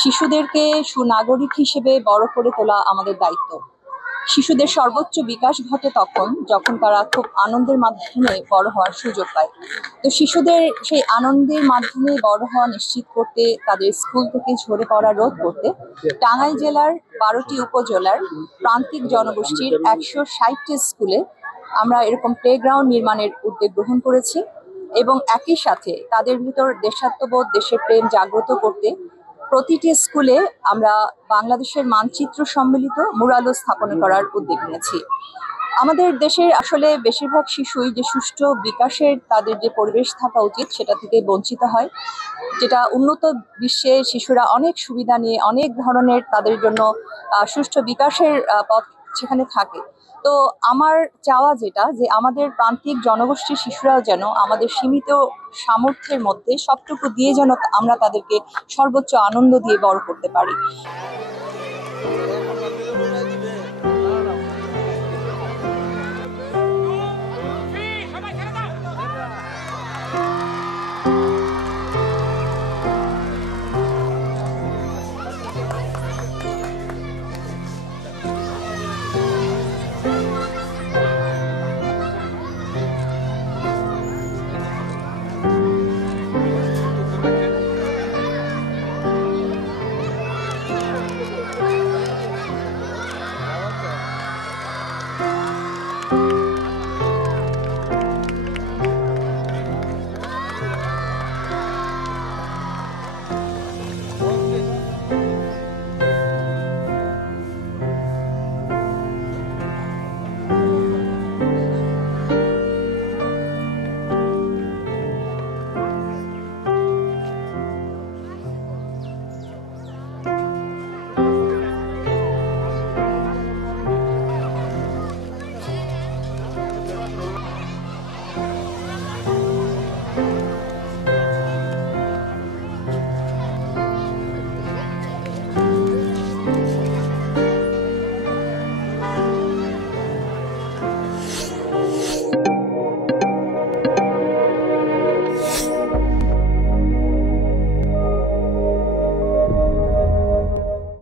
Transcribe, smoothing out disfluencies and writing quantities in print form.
শিশুদেরকে সুনাগরিক হিসেবে বড় করে তোলা আমাদের দায়িত্ব। শিশুদের সর্বোচ্চ বিকাশ ঘটে তখন যখন তারা খুব আনন্দের মাধ্যমে বড় হওয়ার সুযোগ পায়। তো শিশুদের সেই আনন্দের মাধ্যমে বড় হওয়া নিশ্চিত করতে, তাদের স্কুল থেকে ঝরে পড়া রোধ করতে টাঙ্গাইল জেলার 12টি উপজেলার প্রান্তিক জনগোষ্ঠীর 160টি স্কুলে আমরা এরকম প্লেগ্রাউন্ড নির্মাণের উদ্যোগ গ্রহণ করেছি এবং একই সাথে তাদের ভিতর দেশাত্মবোধ, দেশপ্রেম জাগ্রত করতে প্রতিটি স্কুলে আমরা বাংলাদেশের মানচিত্র সম্মিলিত মুরালও স্থাপন করার উদ্যোগ নিয়েছি। আমাদের দেশের আসলে বেশিরভাগ শিশুই যে সুষ্ঠু বিকাশের তাদের যে পরিবেশ থাকা উচিত সেটা থেকে বঞ্চিত হয়, যেটা উন্নত বিশ্বে শিশুরা অনেক সুবিধা নিয়ে অনেক ধরনের তাদের জন্য সুষ্ঠু বিকাশের পথ সেখানে থাকে। তো আমার চাওয়া যেটা যে আমাদের প্রান্তিক জনগোষ্ঠীর শিশুরাও যেন আমাদের সীমিত সামর্থ্যের মধ্যে সবটুকু দিয়ে যেন আমরা তাদেরকে সর্বোচ্চ আনন্দ দিয়ে বড় করতে পারি।